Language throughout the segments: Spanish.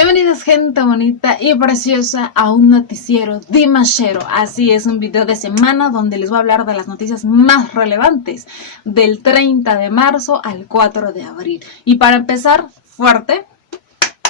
Bienvenidos gente bonita y preciosa a un noticiero dimashero. Así es, un video de semana donde les voy a hablar de las noticias más relevantes del 30 de marzo al 4 de abril. Y para empezar fuerte,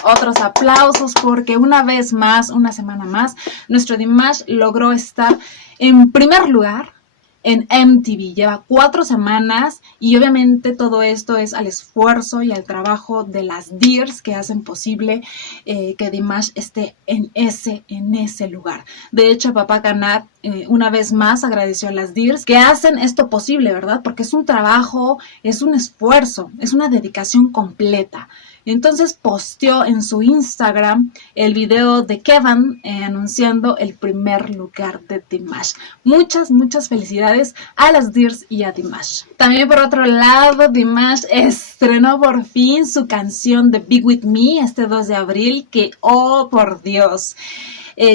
otros aplausos porque una vez más, una semana más, nuestro Dimash logró estar en primer lugar en MTV. Lleva 4 semanas y obviamente todo esto es al esfuerzo y al trabajo de las Dears que hacen posible que Dimash esté en ese lugar. De hecho, Papá Kanat una vez más agradeció a las Dears que hacen esto posible, ¿verdad? Porque es un trabajo, es un esfuerzo, es una dedicación completa. Entonces posteó en su Instagram el video de Kevin anunciando el primer lugar de Dimash. Muchas felicidades a las Dears y a Dimash. También por otro lado, Dimash estrenó por fin su canción de Be With Me este 2 de abril, que oh por Dios.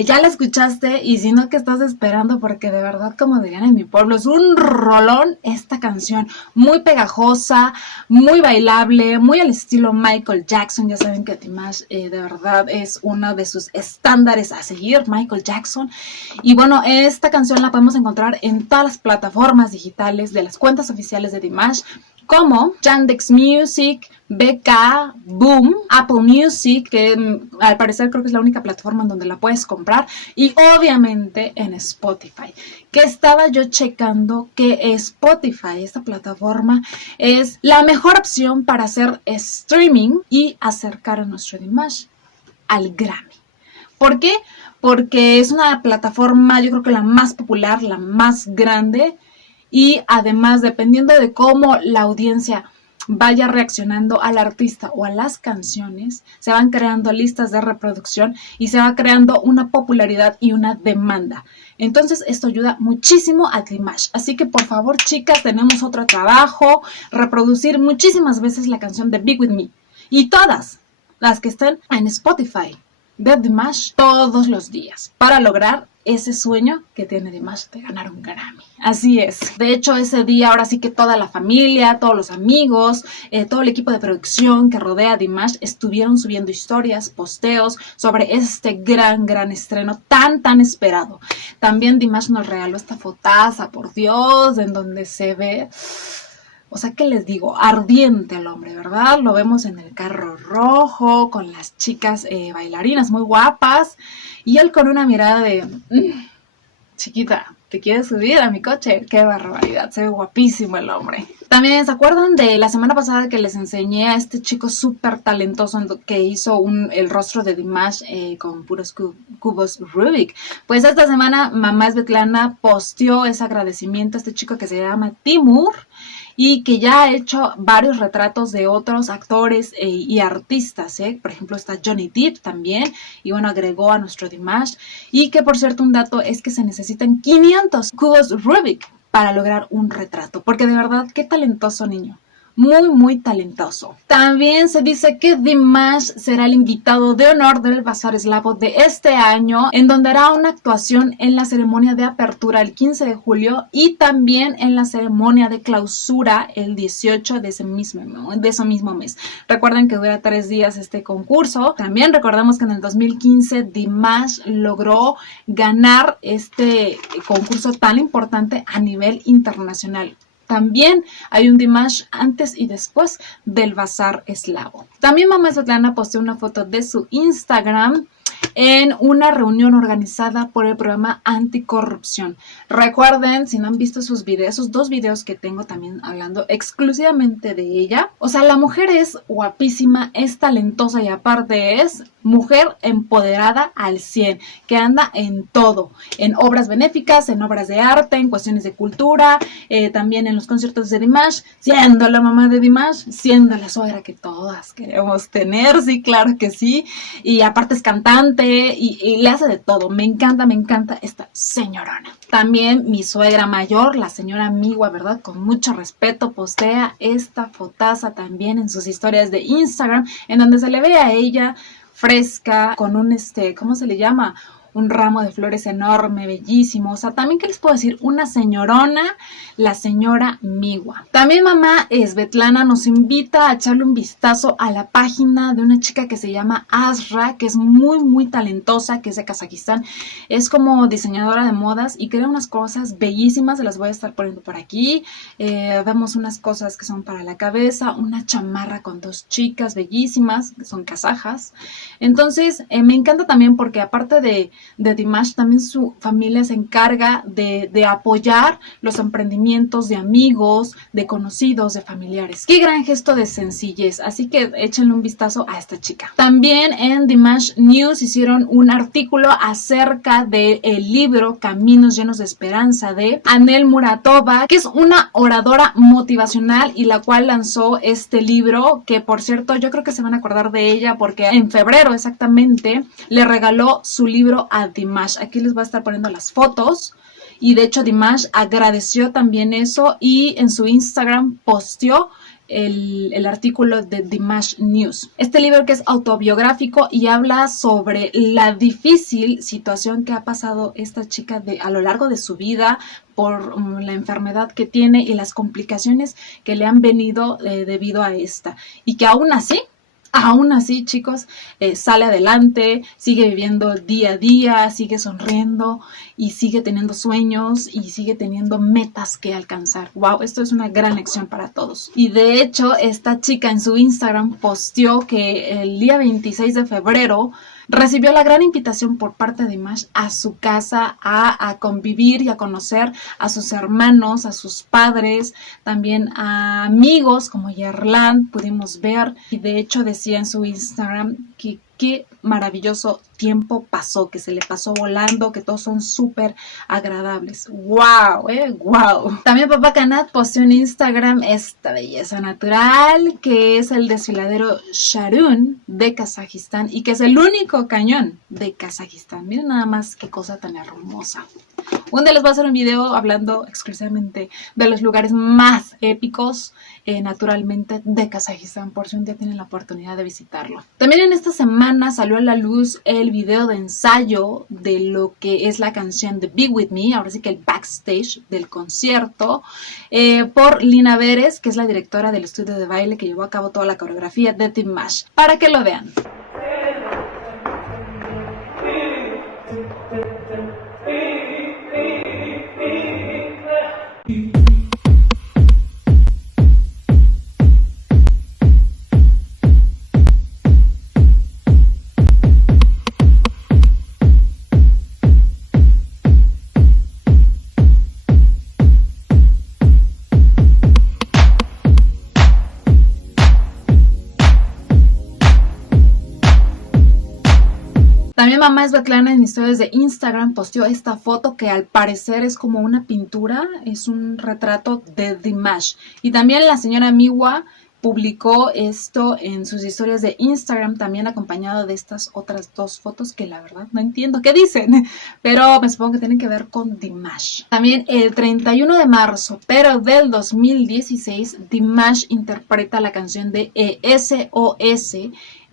Ya la escuchaste y si no, que estás esperando, porque de verdad, como dirían en mi pueblo, es un rolón esta canción, muy pegajosa, muy bailable, muy al estilo Michael Jackson. Ya saben que Dimash de verdad es uno de sus estándares a seguir, Michael Jackson. Y bueno, esta canción la podemos encontrar en todas las plataformas digitales de las cuentas oficiales de Dimash, como Yandex Music, BK, Boom, Apple Music, que al parecer creo que es la única plataforma en donde la puedes comprar, y obviamente en Spotify, que estaba yo checando que Spotify, esta plataforma, es la mejor opción para hacer streaming y acercar a nuestro Dimash al Grammy. ¿Por qué? Porque es una plataforma, yo creo que la más popular, la más grande, y además, dependiendo de cómo la audiencia vaya reaccionando al artista o a las canciones, se van creando listas de reproducción y se va creando una popularidad y una demanda. Entonces esto ayuda muchísimo a Dimash. Así que por favor, chicas, tenemos otro trabajo: reproducir muchísimas veces la canción de Be With Me y todas las que estén en Spotify de Dimash todos los días para lograr ese sueño que tiene Dimash de ganar un Grammy. Así es. De hecho, ese día ahora sí que toda la familia, todos los amigos, todo el equipo de producción que rodea a Dimash estuvieron subiendo historias, posteos sobre este gran estreno tan esperado. También Dimash nos regaló esta fotaza, por Dios, en donde se ve, o sea, ¿qué les digo? Ardiente el hombre, ¿verdad? Lo vemos en el carro rojo, con las chicas bailarinas muy guapas, y él con una mirada de, chiquita, ¿te quieres subir a mi coche? ¡Qué barbaridad! Se ve guapísimo el hombre. También, ¿se acuerdan de la semana pasada que les enseñé a este chico súper talentoso que hizo el rostro de Dimash con puros cubos Rubik? Pues esta semana Mamá Svetlana posteó ese agradecimiento a este chico que se llama Timur, y que ya ha hecho varios retratos de otros actores y artistas, ¿eh? Por ejemplo, está Johnny Depp también, y bueno, agregó a nuestro Dimash. Y que, por cierto, un dato es que se necesitan 500 cubos Rubik para lograr un retrato, porque de verdad, qué talentoso niño. Muy talentoso. También se dice que Dimash será el invitado de honor del Bazar Eslavo de este año, en donde hará una actuación en la ceremonia de apertura el 15 de julio y también en la ceremonia de clausura el 18 de ese mismo mes. Recuerden que dura 3 días este concurso. También recordemos que en el 2015 Dimash logró ganar este concurso tan importante a nivel internacional. También hay un Dimash antes y después del Bazar Eslavo. También Mamá Svetlana posteó una foto de su Instagram en una reunión organizada por el programa Anticorrupción. Recuerden, si no han visto sus videos, esos 2 videos que tengo también hablando exclusivamente de ella. O sea, la mujer es guapísima, es talentosa y aparte es mujer empoderada al 100, que anda en todo, en obras benéficas, en obras de arte, en cuestiones de cultura, también en los conciertos de Dimash, siendo la mamá de Dimash, siendo la suegra que todas queremos tener, sí, claro que sí, y aparte es cantante y le hace de todo. Me encanta esta señorona. También mi suegra mayor, la señora Migua, ¿verdad? Con mucho respeto, postea esta fotaza también en sus historias de Instagram, en donde se le ve a ella fresca, con un, ¿cómo se le llama? un ramo de flores enorme, bellísimo. O sea, también, ¿qué les puedo decir? Una señorona, la señora Miwa. También mamá Svetlana nos invita a echarle un vistazo a la página de una chica que se llama Asra, que es muy talentosa, que es de Kazajistán. Es como diseñadora de modas y crea unas cosas bellísimas, se las voy a estar poniendo por aquí. Vemos unas cosas que son para la cabeza, una chamarra con dos chicas bellísimas, que son kazajas. Entonces, me encanta también porque aparte de Dimash, también su familia se encarga de apoyar los emprendimientos de amigos, de conocidos, de familiares. Qué gran gesto de sencillez, así que échenle un vistazo a esta chica. También en Dimash News hicieron un artículo acerca del libro Caminos Llenos de Esperanza de Anel Muratova, que es una oradora motivacional y la cual lanzó este libro, que por cierto yo creo que se van a acordar de ella porque en febrero exactamente le regaló su libro a Dimash. Aquí les voy a estar poniendo las fotos. Y de hecho Dimash agradeció también eso y en su Instagram posteó el artículo de Dimash News. Este libro que es autobiográfico y habla sobre la difícil situación que ha pasado esta chica a lo largo de su vida por la enfermedad que tiene y las complicaciones que le han venido debido a esta. Y que aún así, chicos, sale adelante, sigue viviendo día a día, sigue sonriendo y sigue teniendo sueños y sigue teniendo metas que alcanzar. Wow, esto es una gran lección para todos. Y de hecho, esta chica en su Instagram posteó que el día 26 de febrero recibió la gran invitación por parte de Dimash a su casa a convivir y a conocer a sus hermanos, a sus padres, también a amigos como Yerlan, pudimos ver. Y de hecho decía en su Instagram que qué maravilloso tiempo pasó, que se le pasó volando, que todos son súper agradables. ¡Wow! ¡Wow! También Papá Kanat posteó en Instagram esta belleza natural, que es el desfiladero Sharun de Kazajistán y que es el único cañón de Kazajistán. Miren nada más qué cosa tan hermosa. Un día les voy a hacer un video hablando exclusivamente de los lugares más épicos naturalmente de Kazajistán, por si un día tienen la oportunidad de visitarlo. También en esta semana salió a la luz el video de ensayo de lo que es la canción de Be With Me, ahora sí que el backstage del concierto, por Lina Beres, que es la directora del estudio de baile que llevó a cabo toda la coreografía de Dimash, para que lo vean. También mamá Svetlana en historias de Instagram posteó esta foto que al parecer es como una pintura, es un retrato de Dimash. Y también la señora Miwa publicó esto en sus historias de Instagram, también acompañado de estas otras dos fotos que la verdad no entiendo qué dicen, pero me supongo que tienen que ver con Dimash. También el 31 de marzo, pero del 2016, Dimash interpreta la canción de SOS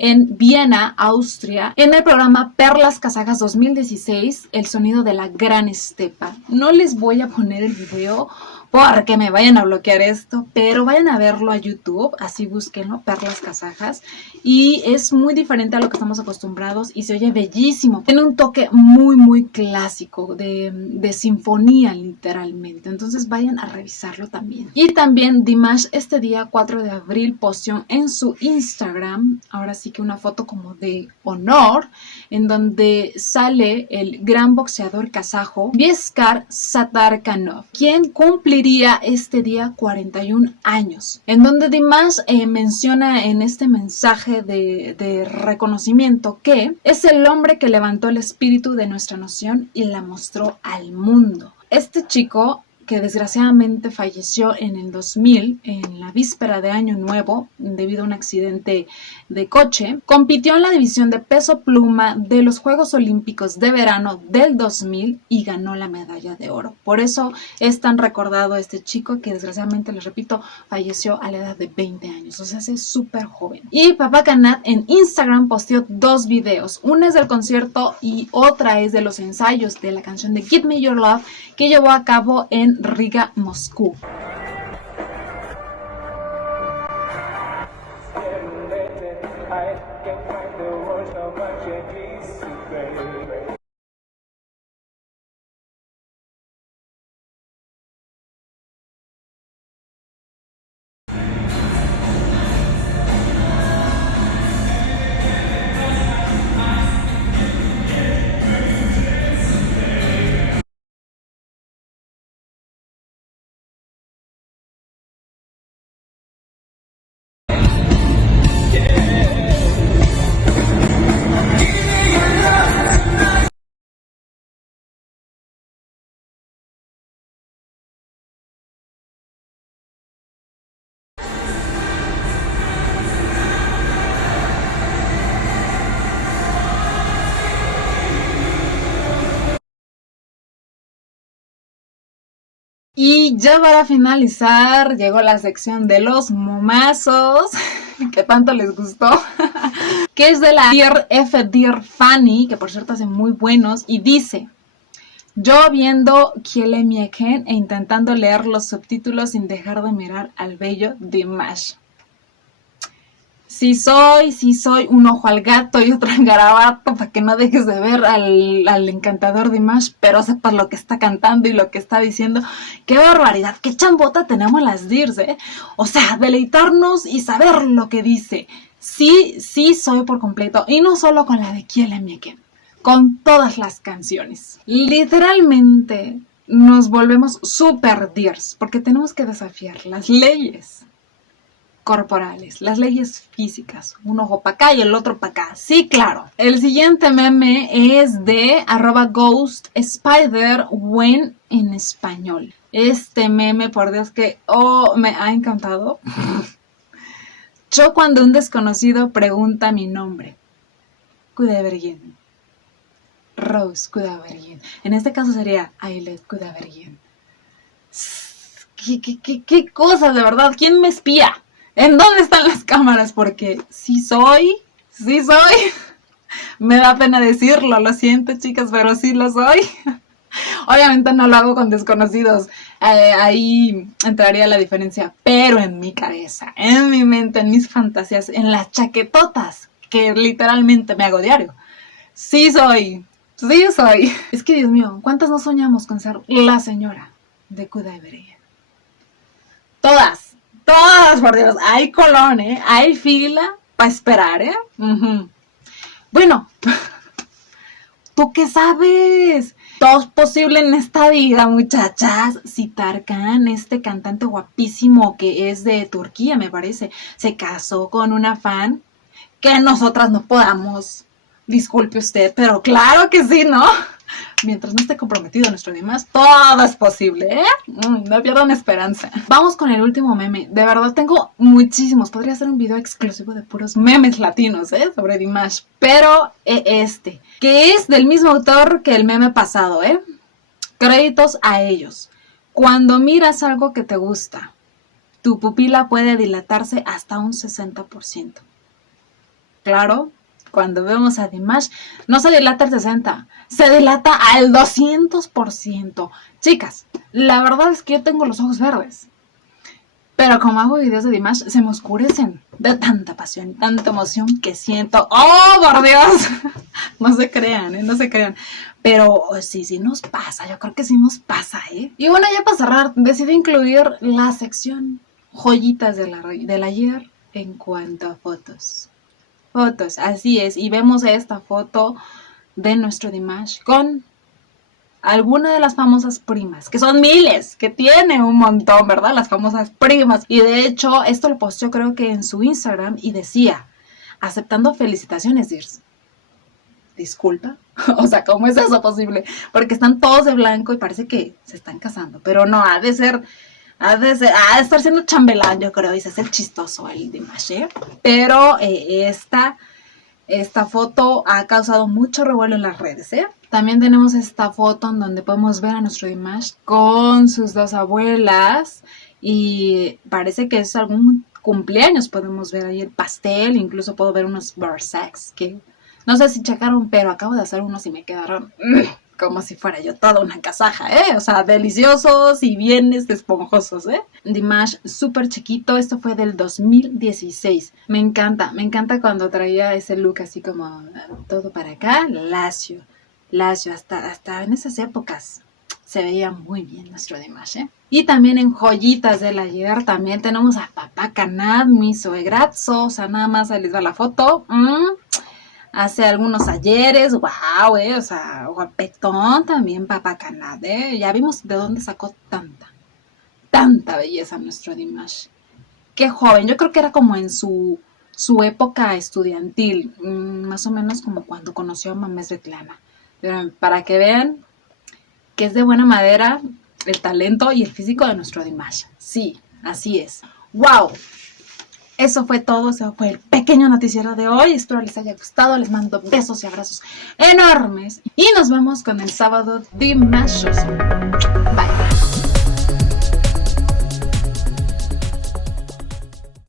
en Viena, Austria, en el programa Perlas Kazajas 2016, el sonido de la gran estepa. No les voy a poner el video porque me vayan a bloquear esto, pero vayan a verlo a YouTube, así búsquenlo, Perlas Kazajas, y es muy diferente a lo que estamos acostumbrados y se oye bellísimo. Tiene un toque muy clásico, de sinfonía literalmente, entonces vayan a revisarlo también. Y también Dimash este día 4 de abril posteó en su Instagram, ahora sí que una foto como de honor, en donde sale el gran boxeador kazajo Vieskar Satarkanov, quien cumpliría este día 41 años, en donde Dimash menciona en este mensaje de reconocimiento que es el hombre que levantó el espíritu de nuestra nación y la mostró al mundo. Este chico que desgraciadamente falleció en el 2000, en la víspera de Año Nuevo, debido a un accidente de coche. Compitió en la división de peso pluma de los Juegos Olímpicos de verano del 2000 y ganó la medalla de oro. Por eso es tan recordado este chico que desgraciadamente, les repito, falleció a la edad de 20 años, o sea, es súper joven. Y Papá Canat en Instagram posteó 2 videos, una es del concierto y otra es de los ensayos de la canción de Give Me Your Love que llevó a cabo en Riga, Moscú. Y ya para finalizar, llegó la sección de los momazos, que tanto les gustó, que es de la Dear F. Dear Fanny, que por cierto hacen muy buenos, y dice: yo viendo Kiele Mieken e intentando leer los subtítulos sin dejar de mirar al bello Dimash. Sí soy un ojo al gato y otro al garabato para que no dejes de ver al encantador Dimash, pero sepas lo que está cantando y lo que está diciendo. ¡Qué barbaridad! ¡Qué chambota tenemos las Dears, eh! O sea, deleitarnos y saber lo que dice. Sí soy por completo, y no solo con la de Kiele Mieken, con todas las canciones. Literalmente nos volvemos super Dears porque tenemos que desafiar las leyes corporales, las leyes físicas, un ojo para acá y el otro para acá. Sí, claro. El siguiente meme es de @GhostSpiderWhen en español. Este meme, por Dios que me ha encantado. Yo cuando un desconocido pregunta mi nombre, Kudabergen, Rose Kudabergen. En este caso sería Ailet Kudabergen. ¿Qué cosas, de verdad? ¿Quién me espía? ¿En dónde están las cámaras? Porque sí soy. Me da pena decirlo, lo siento, chicas, pero sí lo soy. Obviamente no lo hago con desconocidos, ahí entraría la diferencia, pero en mi cabeza, en mi mente, en mis fantasías, en las chaquetotas que literalmente me hago diario. Sí soy. Es que, Dios mío, ¿cuántas no soñamos con ser la señora de Kudabergen? Todas, por Dios. Hay colón, hay fila para esperar, Bueno, ¿tú qué sabes? Todo es posible en esta vida, muchachas. Si Tarkan, este cantante guapísimo que es de Turquía, me parece, se casó con una fan, que nosotras no podamos. Disculpe usted, pero claro que sí, ¿no? Mientras no esté comprometido nuestro demás, todo es posible, No pierdan esperanza. Vamos con el último meme. De verdad tengo muchísimos. Podría hacer un video exclusivo de puros memes latinos, sobre Dimash. Pero este, que es del mismo autor que el meme pasado, Créditos a ellos. Cuando miras algo que te gusta, tu pupila puede dilatarse hasta un 60%. Claro. Cuando vemos a Dimash, no se dilata al 60%, se dilata al 200%. Chicas, la verdad es que yo tengo los ojos verdes. Pero como hago videos de Dimash, se me oscurecen de tanta pasión, tanta emoción que siento. ¡Oh, por Dios! No se crean, no se crean. Pero sí nos pasa, yo creo que sí nos pasa, Y bueno, ya para cerrar, decidí incluir la sección joyitas del ayer en cuanto a fotos. Así es, y vemos esta foto de nuestro Dimash con alguna de las famosas primas, que son miles, que tiene un montón, ¿verdad? Las famosas primas. Y de hecho, esto lo posteó creo que en su Instagram y decía: aceptando felicitaciones, Dears. Disculpa. O sea, ¿cómo es eso posible? Porque están todos de blanco y parece que se están casando. Pero no, ha de estar siendo chambelán, yo creo, y se hace el chistoso el Dimash, ¿eh? Pero esta foto ha causado mucho revuelo en las redes, ¿eh? También tenemos esta foto en donde podemos ver a nuestro Dimash con sus dos abuelas y parece que es algún cumpleaños. Podemos ver ahí el pastel, incluso puedo ver unos Versace que no sé si checaron, pero acabo de hacer unos y me quedaron como si fuera yo toda una casaja, ¿eh? O sea, deliciosos y bien esponjosos, ¿eh? Dimash súper chiquito, esto fue del 2016. Me encanta cuando traía ese look así como todo para acá, lacio, hasta en esas épocas se veía muy bien nuestro Dimash, ¿eh? Y también en joyitas del ayer también tenemos a Papá Canad, mi suegrazo, o sea, nada más ahí les va la foto. Hace algunos ayeres, wow, o sea, guapetón también Papá Canad, ya vimos de dónde sacó tanta belleza nuestro Dimash. Qué joven, yo creo que era como en su época estudiantil, más o menos como cuando conoció a Mamés Svetlana. Pero para que vean que es de buena madera el talento y el físico de nuestro Dimash. Sí, así es. ¡Wow! Eso fue todo, ese fue el pequeño noticiero de hoy. Espero les haya gustado, les mando besos y abrazos enormes. Y nos vemos con el sábado Dimashoso.